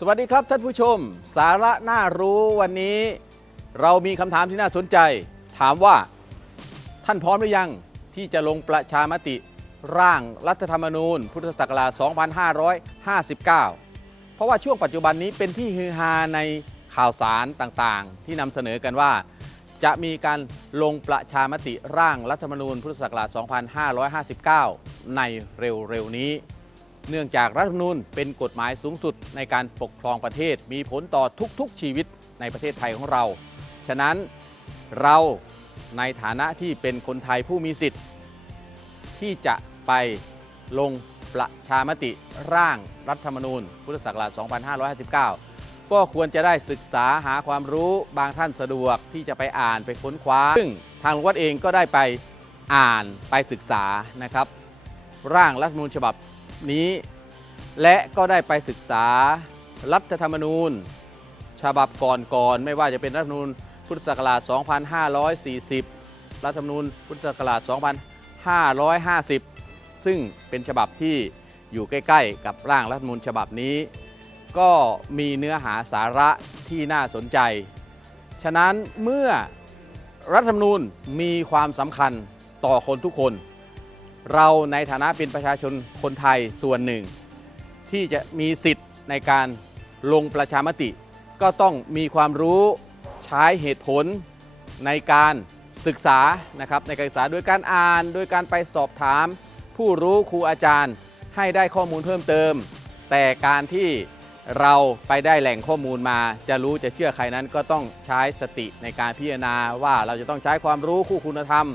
สวัสดีครับท่านผู้ชม สาระน่ารู้วันนี้ เรามีคำถามที่น่าสนใจ ถามว่า ท่านพร้อมหรือยังที่จะลงประชามติร่างรัฐธรรมนูญ พุทธศักราช 2559 เพราะว่าช่วงปัจจุบันนี้เป็นที่ฮือฮาในข่าวสารต่างๆ ที่นำเสนอกันว่า จะมีการลงประชามติร่างรัฐธรรมนูญ พุทธศักราช 2559 ในเร็วๆนี้ เนื่องจากรัฐธรรมนูญเป็นกฎหมายสูงสุดในการปกครองประเทศ มีผลต่อทุกๆ ชีวิตในประเทศไทยของเรา ฉะนั้นเราในฐานะที่เป็นคนไทยผู้มีสิทธิ์ ที่จะไปลงประชามติร่างรัฐธรรมนูญ พุทธศักราช 2559 ก็ควรจะได้ศึกษาหาความรู้บางท่านสะดวกที่จะไปอ่านไปค้นคว้า ซึ่งทางวัดเองก็ได้ไปอ่านไปศึกษานะครับ ร่างรัฐธรรมนูญฉบับ นี้ และก็ได้ไปศึกษารัฐธรรมนูญ ฉบับก่อนๆไม่ว่าจะเป็นรัฐธรรมนูญพุทธศักราช 2540 รัฐธรรมนูญพุทธศักราช 2550 ซึ่งเป็นฉบับที่อยู่ใกล้ๆ กับร่างรัฐธรรมนูญฉบับนี้ ก็มีเนื้อหาสาระที่น่าสนใจ ฉะนั้นเมื่อรัฐธรรมนูญมีความสำคัญต่อคนทุกคน เราในฐานะเป็นประชาชนคนไทยส่วนหนึ่ง ที่จะมีสิทธิ์ในการลงประชามติ ก็ต้องมีความรู้ใช้เหตุผลในการศึกษานะครับในการศึกษาโดยการอ่าน โดยการไปสอบถาม ผู้รู้ครูอาจารย์ให้ได้ข้อมูลเพิ่มเติม แต่การที่เราไปได้แหล่งข้อมูลมา จะรู้จะเชื่อใครนั้นก็ต้องใช้สติในการพิจารณาว่าเราจะต้องใช้ความรู้คู่คุณธรรม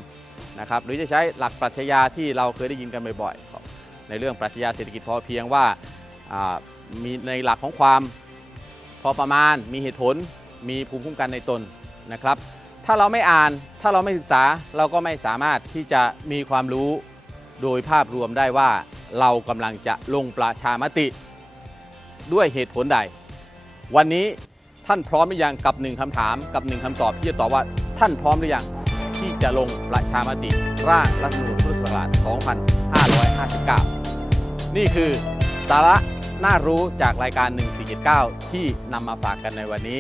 นะครับหรือจะใช้หลักปรัชญาที่เราเคยได้ยินกันบ่อยๆในเรื่องปรัชญาเศรษฐกิจพอเพียงว่าอ่ามีในหลักของความพอประมาณ มีเหตุผล มีภูมิคุ้มกันในตนนะครับ ถ้าเราไม่อ่านถ้าเราไม่ศึกษาเราก็ไม่สามารถที่จะมีความรู้โดยภาพรวมได้ว่าเรากำลังจะลงประชามติด้วยเหตุผลใด วันนี้ท่านพร้อมหรือยังกับหนึ่งคำถามกับหนึ่งคำตอบที่จะตอบว่าท่านพร้อมหรือยัง ที่จะลงประชามติร่างรัฐธรรมนูญพุทธศักราช 2559 นี่คือสาระน่ารู้จากรายการ 1479 ที่นำมาฝากกันในวันนี้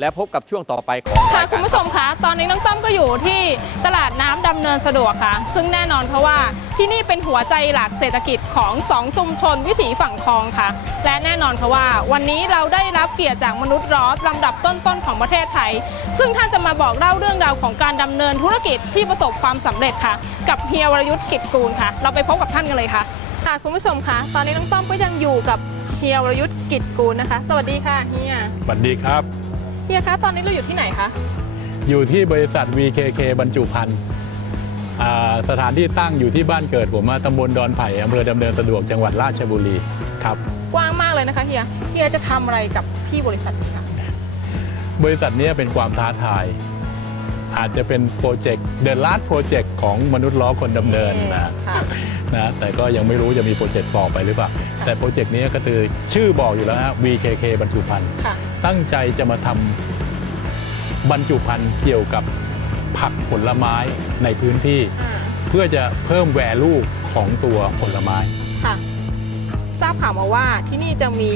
และพบกับช่วงต่อไปของค่ะคุณผู้ชมคะ ตอนนี้น้องต้อมก็อยู่ที่ตลาดน้ำดำเนินสะดวกค่ะ ซึ่งแน่นอนเพราะว่า ที่นี่เป็นหัวใจหลักเศรษฐกิจของสองชุมชนวิถีฝั่งคลองค่ะ และแน่นอนเพราะว่า วันนี้เราได้รับเกียรติจากมนุษย์รอสลำดับต้นๆของประเทศไทย ซึ่งท่านจะมาบอกเล่าเรื่องราวของการดำเนินธุรกิจที่ประสบความสำเร็จค่ะ กับเฮียวรยุทธ์กิจกูลค่ะ เราไปพบกับท่านกันเลยค่ะค่ะคุณผู้ชมคะตอนนี้น้องต้อมก็ยังอยู่กับเฮียวรยุทธ์กิจกูลนะคะ สวัสดีค่ะเฮียสวัสดีครับเฮียคะตอนนี้เราอยู่ที่ไหนคะอยู่ที่บริษัท VKK บรรจุภัณฑ์อ่า สถานที่ตั้งอยู่ที่บ้านเกิดผมอะตำบลดอนไผ่อำเภอดำเนินสะดวกจังหวัดราชบุรีครับ กว้างมากเลยนะคะเฮียเฮียจะทำอะไรกับที่บริษัทนี้คะบริษัทเนี้ยเป็นความท้าทาย อาจจะเป็นโปรเจกต์เด e ะ a า t โปรเจกต์ของมนุษย์ล้อคนดำเนินนะค่ะนะแต่ก็ยังไม่รู้จะมีโปรเจกต์ต่อไปหรือเปล่า แต่โปรเจกต์นี้ก็คือชื่อบอกอยู่แล้วฮะ VKK บรรจุภัณฑ์ค่ะตั้งใจจะมาทำบรรจุภัณฑ์เกี่ยวกับ ผักผลไม้ในพื้นที่อ่าเพื่อจะเพิ่มแวลูของตัวผลไม้ค่ะทราบข่าวมาว่าที่นี่จะมี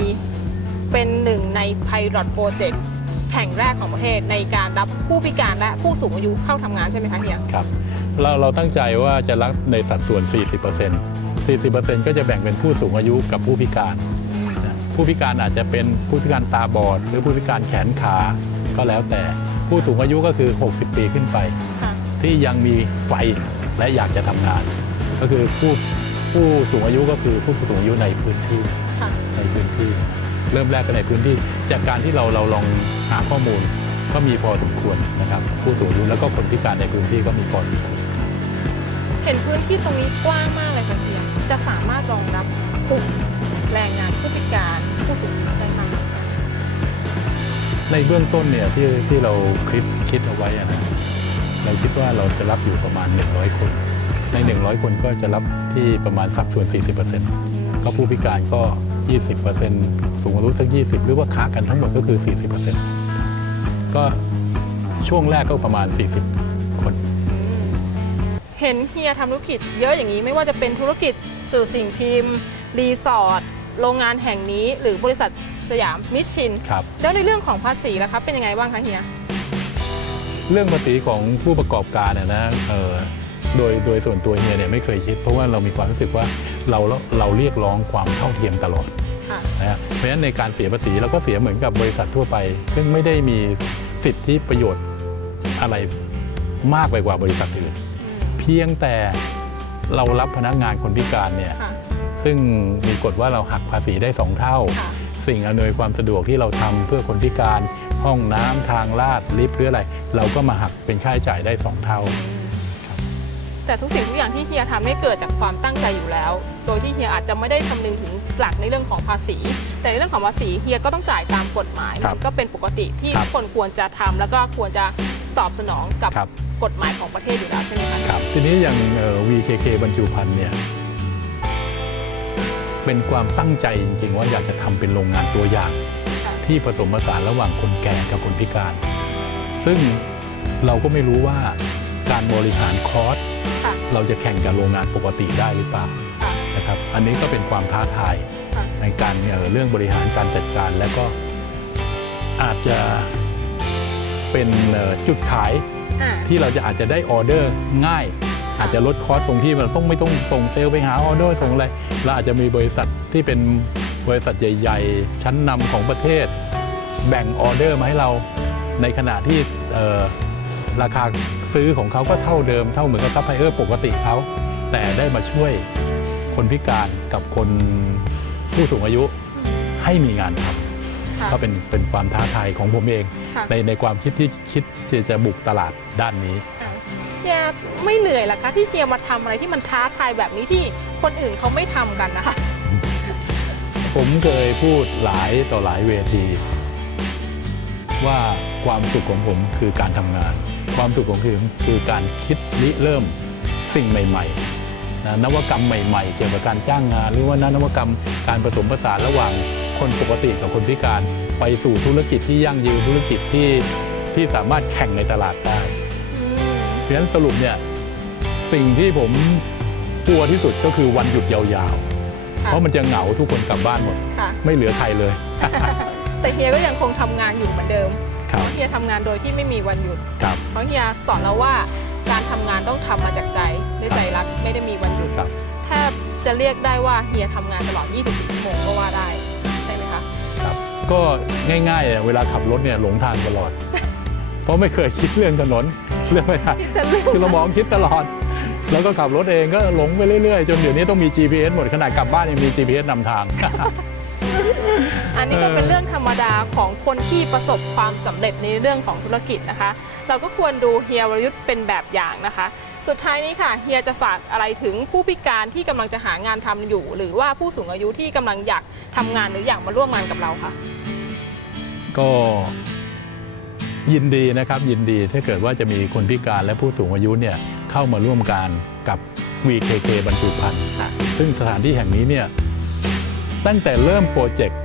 เป็นหนึ่งใน Pilot Project แห่งแรกของประเทศในการรับผู้พิการและผู้สูงอายุเข้าทำงานใช่ไหมคะเฮียครับเราเราตั้งใจว่าจะรับในสัดส่วน 40% 40%ก็จะแบ่งเป็นผู้สูงอายุกับผู้พิการนะผู้พิการอาจจะเป็นผู้พิการตาบอด หรือผู้พิการแขนขา ก็แล้วแต่ ผู้สูงอายุก็คือ 60 ปีขึ้นไปค่ะที่ยังมีไฟและอยากจะทำงาน ก็คือผู้ผู้สูงอายุก็คือผู้สูงอายุในพื้นที่ค่ะในพื้นที่ เริ่มแรกก็ในพื้นที่ จากการที่เราเราลองหาข้อมูลก็มีพอสมควรนะครับ ผู้สูงอายุแล้วก็คนพิการในพื้นที่ก็มีพอสมควรเห็นพื้นที่ตรงนี้กว้างมากเลยค่ะเฮียจะสามารถรองรับกลุ่มแรงงานผู้พิการผู้สูงอายุได้ ในเบื้องต้นเนี่ยที่ที่เราคิดคิดเอาไว้นะเราคิดว่าเราจะรับอยู่ประมาณ 100 คน ใน 100 คนก็จะรับที่ประมาณสัดส่วน 40%ก็ผู้พิการก็ 20%สูงอายุทั้ง20 หรือว่าค้ากันทั้งหมดก็คือ 40%ก็ช่วงแรกก็ประมาณ 40 คน เห็นเฮียทำธุรกิจเยอะอย่างนี้ไม่ว่าจะเป็นธุรกิจสื่อสิ่งพิมพ์ รีสอร์ท โรงงานแห่งนี้หรือบริษัทสยามมิชชิน ครับ แล้วในเรื่องของภาษีล่ะครับเป็นยังไงบ้างคะเฮีย เรื่องภาษีของผู้ประกอบการนะนะเอ่อโดยโดยส่วนตัวเฮียเนี่ยไม่เคยคิด เพราะว่าเรามีความรู้สึกว่าเราเราเรียกร้องความเท่าเทียมตลอดค่ะ นะฮะเพราะฉะนั้นในการเสียภาษีเราก็เสียเหมือนกับบริษัททั่วไป ซึ่งไม่ได้มีสิทธิประโยชน์อะไรมากไปกว่าบริษัทอื่น เพียงแต่เรารับพนักงานคนพิการเนี่ย ค่ะ ซึ่งมีกฎว่าเราหักภาษีได้สองเท่าค่ะสิ่งอำนวยความสะดวกที่เราทำเพื่อคนพิการห้องน้ำทางลาดลิฟต์หรืออะไร เราก็มาหักเป็นค่าใช้จ่ายได้สองเท่า แต่ทุกสิ่งทุกอย่างที่เฮียทำนี่เกิดจากความตั้งใจอยู่แล้ว โดยที่เฮียอาจจะไม่ได้คำนึงถึงหลักในเรื่องของภาษี แต่ในเรื่องของภาษีเฮียก็ต้องจ่ายตามกฎหมายครับมันก็เป็นปกติที่ครับทุกคนควรจะทำแล้วก็ควรจะตอบสนองกับครับกฎหมายของประเทศอยู่แล้วใช่ไหมคะครับทีนี้อย่างเอ่อ VKK บรรจุภัณฑ์เนี่ย เป็นความตั้งใจจริงๆ ว่าอยากจะทำเป็นโรงงานตัวอย่างค่ะที่ผสมผสานระหว่างคนแก่กับคนพิการ ซึ่งเราก็ไม่รู้ว่าการบริหารคอร์สค่ะเราจะแข่งกับโรงงานปกติได้หรือเปล่าค่ะนะครับอันนี้ก็เป็นความท้าทายค่ะในการเอ่อเรื่องบริหารการจัดการและก็อาจจะเป็นเอ่อจุดขายอ่าที่เราจะอาจจะได้ออเดอร์ง่าย อาจจะลดคอสตรงที่เราต้องไม่ต้องส่งเซลล์ไปหาออเดอร์ส่งอะไรเราอาจจะมีบริษัทที่เป็นบริษัทใหญ่ ๆ ชั้นนำของประเทศ แบ่งออเดอร์มาให้เราในขณะที่เอ่อราคาซื้อของเขาก็เท่าเดิมเท่าเหมือนกับซัพพลายเออร์ปกติเขาแต่ได้มาช่วยคนพิการกับคนผู้สูงอายุให้มีงานทค่ะำก็เป็นเป็นความท้าทายของผมเองค่ะในในความคิดที่คิดที่จะบุกตลาดด้านนี้อ่าเฮีย ไม่เหนื่อยหรอคะที่เฮียมาทำอะไรที่มันท้าทายแบบนี้ที่คนอื่นเขาไม่ทำกันนะคะ ผมเคยพูดหลายต่อหลายเวที ว่าความสุขของผมคือการทำงาน ความสุขของผมคือการคิดริเริ่มสิ่งใหม่ๆนะนวัตกรรมใหม่ ๆ เกี่ยวกับการจ้างงาน หรือว่านวัตกรรมการผสมผสานระหว่างคนปกติกับคนพิการไปสู่ธุรกิจที่ยั่งยืนธุรกิจที่ที่สามารถแข่งในตลาดได้ ฉะนั้นสรุปเนี่ยสิ่งที่ผมกลัวที่สุดก็คือวันหยุดยาวๆ เพราะมันจะเหงาทุกคนกลับบ้านหมดค่ะไม่เหลือใครเลย แต่เฮียก็ยังคงทำงานอยู่เหมือนเดิมครับเฮียทำงานโดยที่ไม่มีวันหยุดครับเพราะเฮียสอนเราว่าการทำงานต้องทำมาจากใจด้วยใจรักไม่ได้มีวันหยุดครับแทบจะเรียกได้ว่าเฮียทำงานตลอด 24 ชั่วโมงก็ว่าได้ใช่ไหมคะครับ ก็ง่ายๆเนี่ยเวลาขับรถเนี่ยหลงทางตลอด เพราะไม่เคยคิดเรื่องถนน เรื่องไม่ได้ที่จะเลือกคือเรามองคิดตลอด แล้วก็ขับรถเองก็หลงไปเรื่อยๆ จนเดี๋ยวนี้ต้องมี GPS หมดขนาดกลับบ้านยังมี GPS นำทาง อันนี้ก็เป็นเรื่องธรรมดาของคนที่ประสบความสำเร็จในเรื่องของธุรกิจนะคะ เราก็ควรดูเฮียวรยุทธ์เป็นแบบอย่างนะคะสุดท้ายนี้ค่ะเฮียจะฝากอะไรถึงผู้พิการที่กำลังจะหางานทำอยู่ หรือว่าผู้สูงอายุที่กำลังอยากทำงานหรืออยากมาร่วมงานกับเราค่ะก็ ยินดีนะครับยินดีถ้าเกิดว่าจะมีคนพิการและผู้สูงอายุเนี่ยเข้ามาร่วมการกับ VKK บรรจุภัณฑ์ค่ะซึ่งสถานที่แห่งนี้เนี่ยตั้งแต่เริ่มโปรเจกต์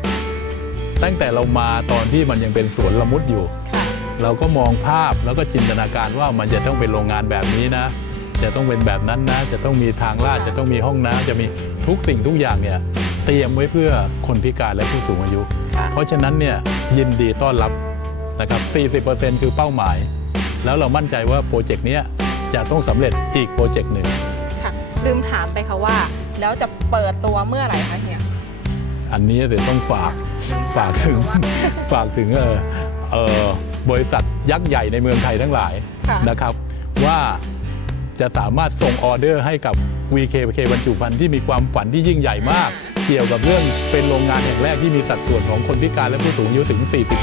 ตั้งแต่เรามาตอนที่มันยังเป็นสวนละมุดอยู่ค่ะเราก็มองภาพแล้วก็จินตนาการว่ามันจะต้องเป็นโรงงานแบบนี้นะ จะต้องเป็นแบบนั้นนะ จะต้องมีทางลาดจะต้องมีห้องน้ำจะมีทุกสิ่งทุกอย่างเนี่ยเตรียมไว้เพื่อคนพิการและผู้สูงอายุค่ะเพราะฉะนั้นเนี่ยยินดีต้อนรับ นะครับ 40%คือเป้าหมาย แล้วเรามั่นใจว่าโปรเจกต์เนี้ยจะต้องสำเร็จอีกโปรเจกต์หนึ่งค่ะลืมถามไปค่ะว่า แล้วจะเปิดตัวเมื่อไหร่คะเฮียอันนี้เดี๋ยวต้องฝากฝากถึงฝากถึงเออเออบริษัทยักษ์ใหญ่ในเมืองไทยทั้งหลายค่ะนะครับ ว่าจะสามารถส่งออเดอร์ให้กับ VKK บรรจุภัณฑ์ที่มีความฝันที่ยิ่งใหญ่มาก เกี่ยวกับเรื่องเป็นโรงงานแห่งแรกที่มีสัดส่วนของคนพิการและผู้สูงอายุถึง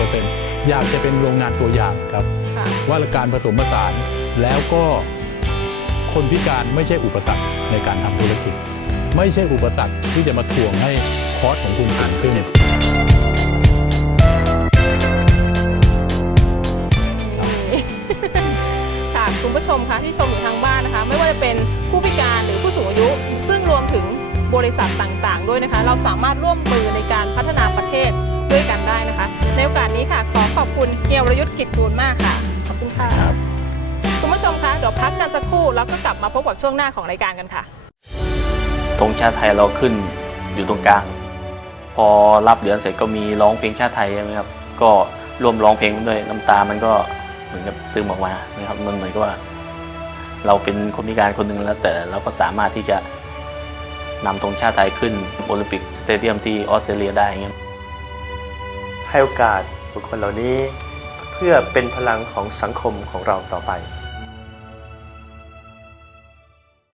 40% อยากจะเป็นโรงงานตัวอย่างครับค่ะว่าการผสมผสานแล้วก็คนพิการไม่ใช่อุปสรรคในการทำธุรกิจ ไม่ใช่อุปสรรคที่จะมาถ่วงให้คอสของคุณสูงขึ้นค่ะคุณผู้ชมคะที่ชมอยู่ทางบ้านนะคะ ไม่ว่าจะเป็นผู้พิการหรือผู้สูงอายุ ซึ่งรวมถึงบริษัทต่างๆ ด้วยนะคะ เราสามารถร่วมมือในการพัฒนาประเทศ คุณเฮียวรยุทธ์กิจกูลมากค่ะ ขอบคุณค่ะครับคุณผู้ชมคะเดี๋ยวพักกันสักครู่แล้วก็กลับมาพบกับช่วงหน้าของรายการกันค่ะธงชาติไทยเราขึ้นอยู่ตรงกลาง พอรับเหรียญเสร็จก็มีร้องเพลงชาติไทยใช่ไหมครับก็ร่วมร้องเพลงด้วยน้ำตามันก็เหมือนกับซึมออกมานะครับมันเหมือนกับว่า เราเป็นคนพิการคนหนึ่งแล้วแต่เราก็สามารถที่จะนำธงชาติไทยขึ้นโอลิมปิกสเตเดียมที่ออสเตรเลียได้อย่างเงี้ยให้โอกาส บุคคลเหล่านี้ เพื่อเป็นพลังของสังคมของเราต่อไป